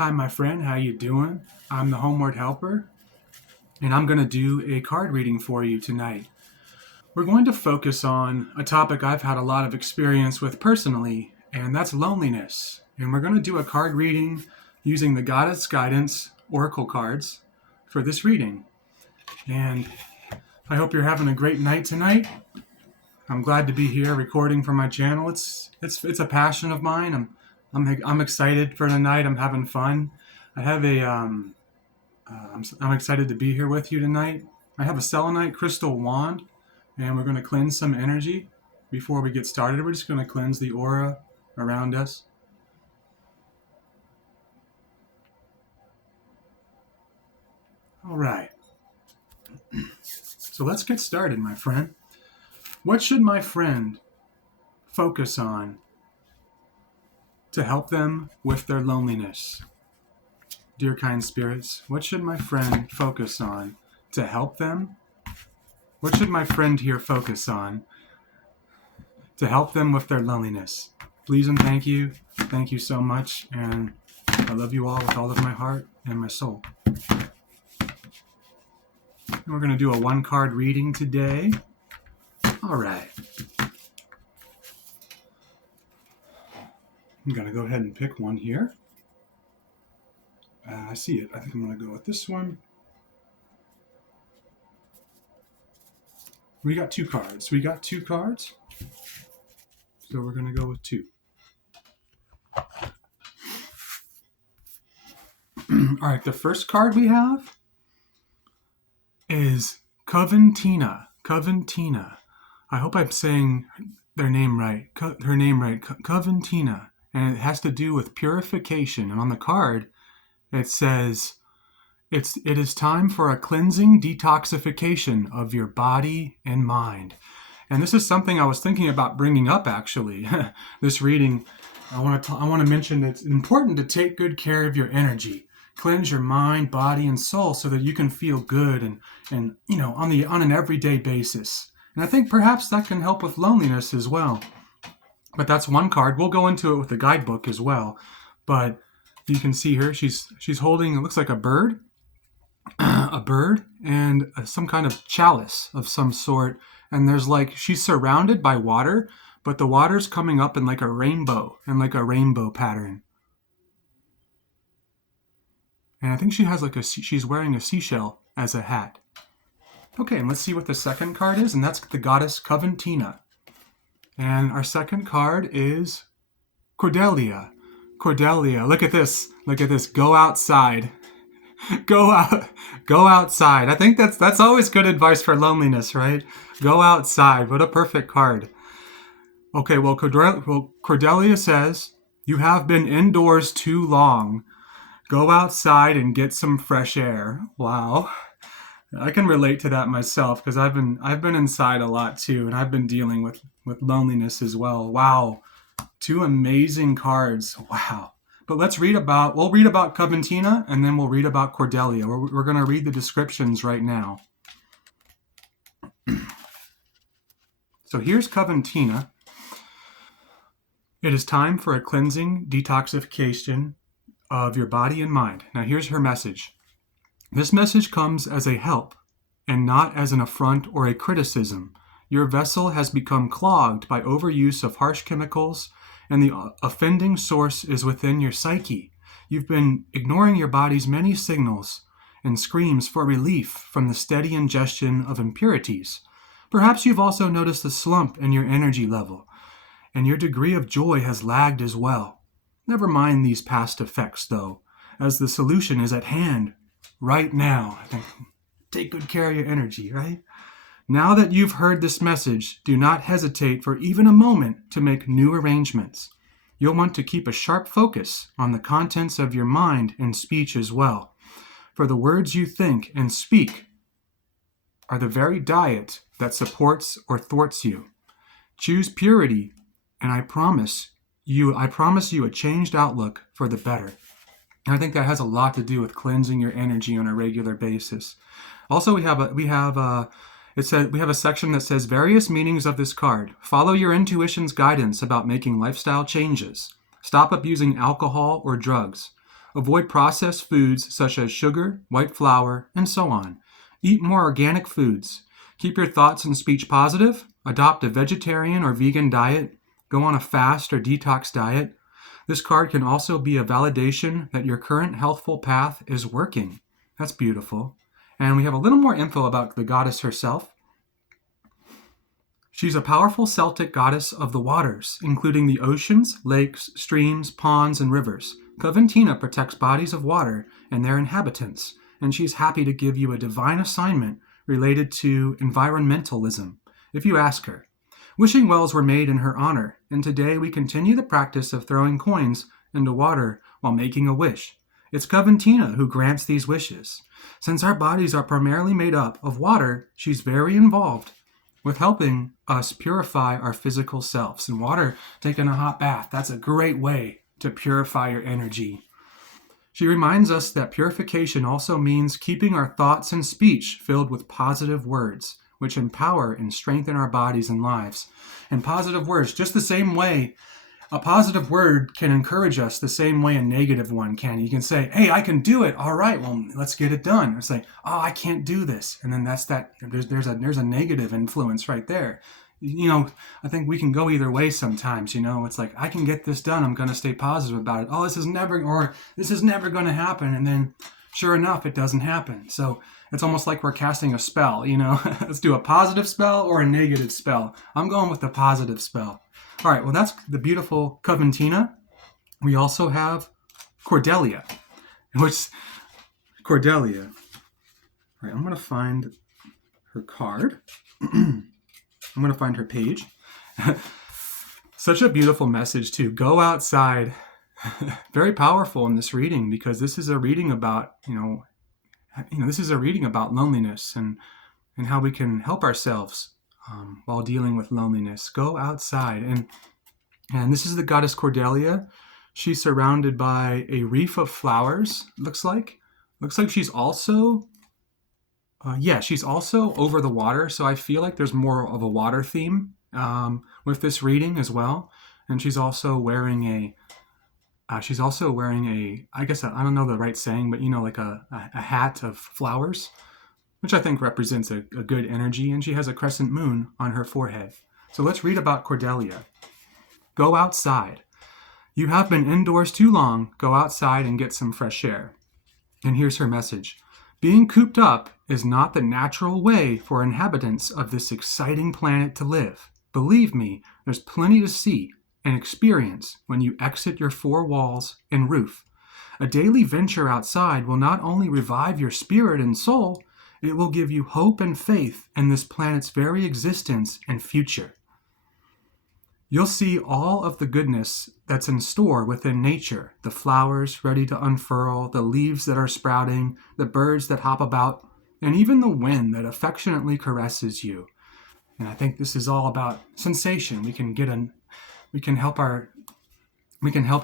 Hi, my friend. How you doing? I'm the Homeward Helper, and I'm going to do a card reading for you tonight. We're going to focus on a topic I've had a lot of experience with personally, and that's loneliness. And we're going to do a card reading using the Goddess Guidance Oracle cards for this reading. And I hope you're having a great night tonight. I'm glad to be here recording for my channel. It's a passion of mine. I'm excited for the night. I'm having fun. I have I'm excited to be here with you tonight. I have a selenite crystal wand, and we're going to cleanse some energy before we get started. We're just going to cleanse the aura around us. All right. So let's get started, my friend. What should my friend focus on to help them with their loneliness? Dear kind spirits, what should my friend focus on to help them? What should my friend here focus on to help them with their loneliness? Please and thank you. Thank you so much. And I love you all with all of my heart and my soul. And we're going to do a one-card reading today. All right. I'm going to go ahead and pick one here. I see it. I think I'm going to go with this one. We got two cards. So we're going to go with two. All right, the first card we have is Coventina. I hope I'm saying her name right. Coventina. And it has to do with purification. And on the card, it says, it is time for a cleansing detoxification of your body and mind. And this is something I was thinking about bringing up, actually. This reading, I want to mention that it's important to take good care of your energy. Cleanse your mind, body, and soul so that you can feel good and on an everyday basis. And I think perhaps that can help with loneliness as well. But that's one card. We'll go into it with the guidebook as well. But you can see her, she's holding, it looks like a bird. A bird and some kind of chalice of some sort. And there's she's surrounded by water, but the water's coming up in like a rainbow pattern. And I think she has she's wearing a seashell as a hat. Okay, and let's see what the second card is, and that's the goddess Coventina. And our second card is Cordelia. Look at this. Go outside. Go outside. I think that's always good advice for loneliness, right? Go outside. What a perfect card. Okay, well, Cordelia says, you have been indoors too long. Go outside and get some fresh air. Wow. I can relate to that myself because I've been inside a lot too, and I've been dealing with loneliness as well. Wow. Two amazing cards. Wow. But we'll read about Coventina, and then we'll read about Cordelia. We're going to read the descriptions right now. So here's Coventina. It is time for a cleansing detoxification of your body and mind. Now here's her message. This message comes as a help and not as an affront or a criticism. Your vessel has become clogged by overuse of harsh chemicals, and the offending source is within your psyche. You've been ignoring your body's many signals and screams for relief from the steady ingestion of impurities. Perhaps you've also noticed a slump in your energy level, and your degree of joy has lagged as well. Never mind these past effects, though, as the solution is at hand right now. Take good care of your energy, right? Now that you've heard this message, do not hesitate for even a moment to make new arrangements. You'll want to keep a sharp focus on the contents of your mind and speech as well, for the words you think and speak are the very diet that supports or thwarts you. Choose purity, and I promise you a changed outlook for the better. And I think that has a lot to do with cleansing your energy on a regular basis. Also, we have a section that says various meanings of this card. Follow your intuition's guidance about making lifestyle changes. Stop abusing alcohol or drugs. Avoid processed foods such as sugar, white flour, and so on. Eat more organic foods. Keep your thoughts and speech positive. Adopt a vegetarian or vegan diet. Go on a fast or detox diet. This card can also be a validation that your current healthful path is working. That's beautiful. And we have a little more info about the goddess herself. She's a powerful Celtic goddess of the waters, including the oceans, lakes, streams, ponds, and rivers. Coventina protects bodies of water and their inhabitants, and she's happy to give you a divine assignment related to environmentalism, if you ask her. Wishing wells were made in her honor, and today we continue the practice of throwing coins into water while making a wish. It's Coventina who grants these wishes. Since our bodies are primarily made up of water, she's very involved with helping us purify our physical selves. And water, taking a hot bath, that's a great way to purify your energy. She reminds us that purification also means keeping our thoughts and speech filled with positive words, which empower and strengthen our bodies and lives. And positive words, just the same way a positive word can encourage us the same way a negative one can. You can say, hey, I can do it. All right, well, let's get it done. It's like, oh, I can't do this. And then there's a negative influence right there. I think we can go either way sometimes, It's like, I can get this done. I'm going to stay positive about it. Oh, this is never going to happen. And then sure enough, it doesn't happen. So it's almost like we're casting a spell, Let's do a positive spell or a negative spell. I'm going with the positive spell. All right, well, that's the beautiful Coventina. We also have Cordelia, Cordelia. All right, I'm going to find her card. I'm going to find her page. Such a beautiful message, too. Go outside. Very powerful in this reading, because this is a reading about, this is a reading about loneliness and how we can help ourselves while dealing with loneliness. Go outside. And this is the goddess Cordelia. She's surrounded by a wreath of flowers, looks like. Looks like she's also, she's also over the water. So I feel like there's more of a water theme with this reading as well. And she's also wearing a, I guess, I don't know the right saying, but like a hat of flowers, which I think represents a good energy, and she has a crescent moon on her forehead. So let's read about Cordelia. Go outside. You have been indoors too long. Go outside and get some fresh air. And here's her message. Being cooped up is not the natural way for inhabitants of this exciting planet to live. Believe me, there's plenty to see and experience when you exit your four walls and roof. A daily venture outside will not only revive your spirit and soul, it will give you hope and faith in this planet's very existence and future. You'll see all of the goodness that's in store within nature, the flowers ready to unfurl, the leaves that are sprouting, the birds that hop about, and even the wind that affectionately caresses you. And I think this is all about sensation. We can help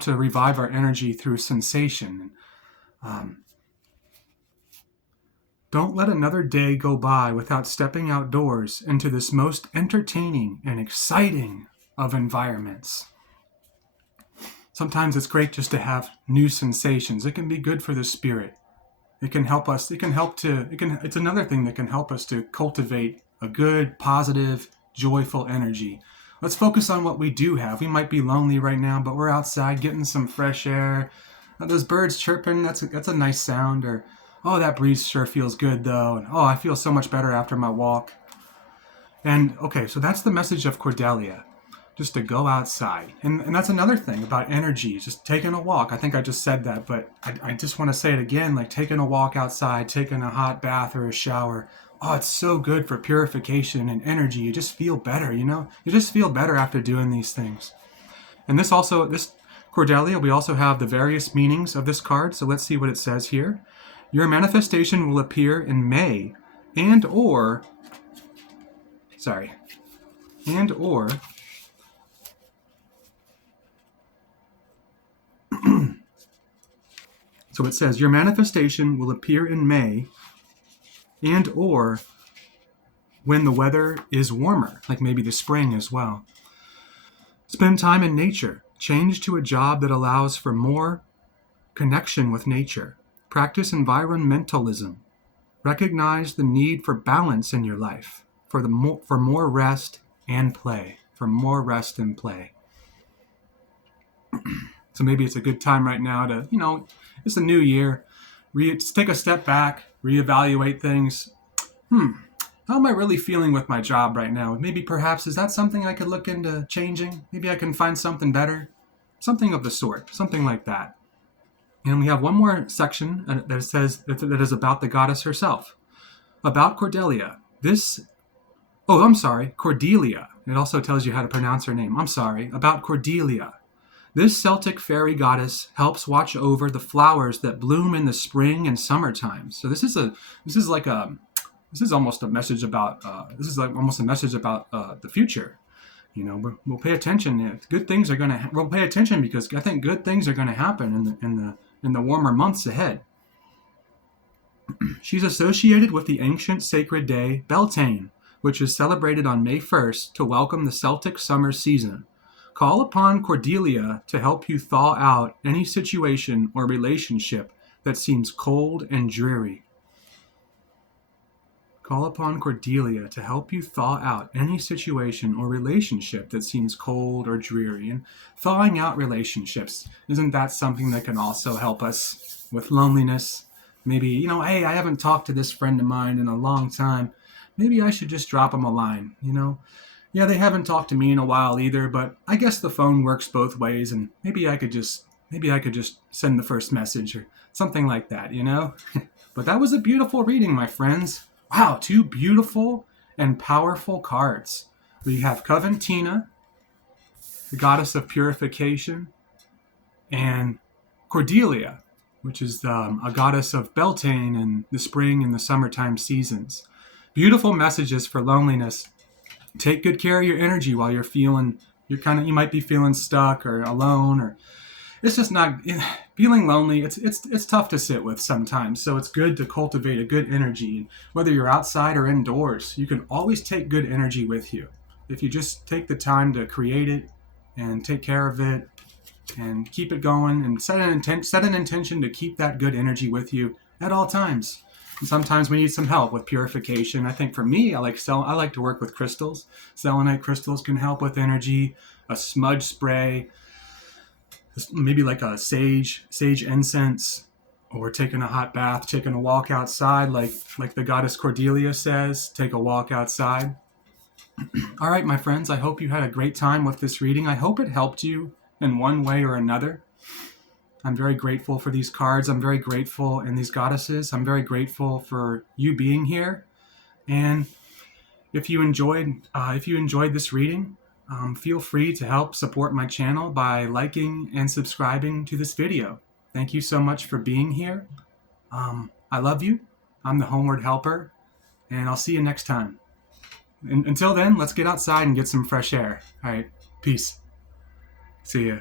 to revive our energy through sensation. Don't let another day go by without stepping outdoors into this most entertaining and exciting of environments. Sometimes it's great just to have new sensations. It can be good for the spirit. It can help us. It's another thing that can help us to cultivate a good, positive, joyful energy. Let's focus on what we do have. We might be lonely right now, but we're outside getting some fresh air. Those birds chirping, that's a nice sound. Or, oh, that breeze sure feels good though. And, oh, I feel so much better after my walk. And okay, so that's the message of Cordelia, just to go outside. And that's another thing about energy, just taking a walk. I think I just said that, but I just want to say it again, like taking a walk outside, taking a hot bath or a shower. Oh, it's so good for purification and energy. You just feel better, You just feel better after doing these things. And this Cordelia, we also have the various meanings of this card. So let's see what it says here. Your manifestation will appear in May so it says your manifestation will appear in May and or when the weather is warmer, like maybe the spring as well. Spend time in nature. Change to a job that allows for more connection with nature. Practice environmentalism. Recognize the need for balance in your life, for more rest and play, for more rest and play. So maybe it's a good time right now to, it's a new year. Take a step back, reevaluate things. How am I really feeling with my job right now? Maybe perhaps, is that something I could look into changing? Maybe I can find something better? Something of the sort, something like that. And we have one more section that says that is about the goddess herself. About Cordelia. Cordelia. It also tells you how to pronounce her name. About Cordelia. This Celtic fairy goddess helps watch over the flowers that bloom in the spring and summertime. So this is almost a message about the future. We'll pay attention. We'll pay attention because I think good things are going to happen in the warmer months ahead. She's associated with the ancient sacred day Beltane, which is celebrated on May 1st to welcome the Celtic summer season. Call upon Cordelia to help you thaw out any situation or relationship that seems cold and dreary. Call upon Cordelia to help you thaw out any situation or relationship that seems cold or dreary. And thawing out relationships, isn't that something that can also help us with loneliness? Maybe, hey, I haven't talked to this friend of mine in a long time. Maybe I should just drop them a line, Yeah, they haven't talked to me in a while either, but I guess the phone works both ways, and maybe I could just send the first message or something like that, But that was a beautiful reading, my friends. Wow, 2 beautiful and powerful cards. We have Coventina, the goddess of purification, and Cordelia, which is a goddess of Beltane and the spring and the summertime seasons. Beautiful messages for loneliness. Take good care of your energy while you might be feeling stuck or alone, or it's just not feeling lonely. It's tough to sit with sometimes. So it's good to cultivate a good energy. Whether you're outside or indoors, you can always take good energy with you. If you just take the time to create it and take care of it and keep it going and set an intention to keep that good energy with you at all times. And sometimes we need some help with purification. I think for me, I like to work with crystals. Selenite crystals can help with energy. A smudge spray, maybe like a sage incense, or taking a hot bath, taking a walk outside, like the goddess Cordelia says, take a walk outside. All right, my friends, I hope you had a great time with this reading. I hope it helped you in one way or another. I'm very grateful for these cards. I'm very grateful and these goddesses. I'm very grateful for you being here. And if you enjoyed this reading, feel free to help support my channel by liking and subscribing to this video. Thank you so much for being here. I love you. I'm the Homeward Helper, and I'll see you next time. And until then, let's get outside and get some fresh air. All right, peace. See ya.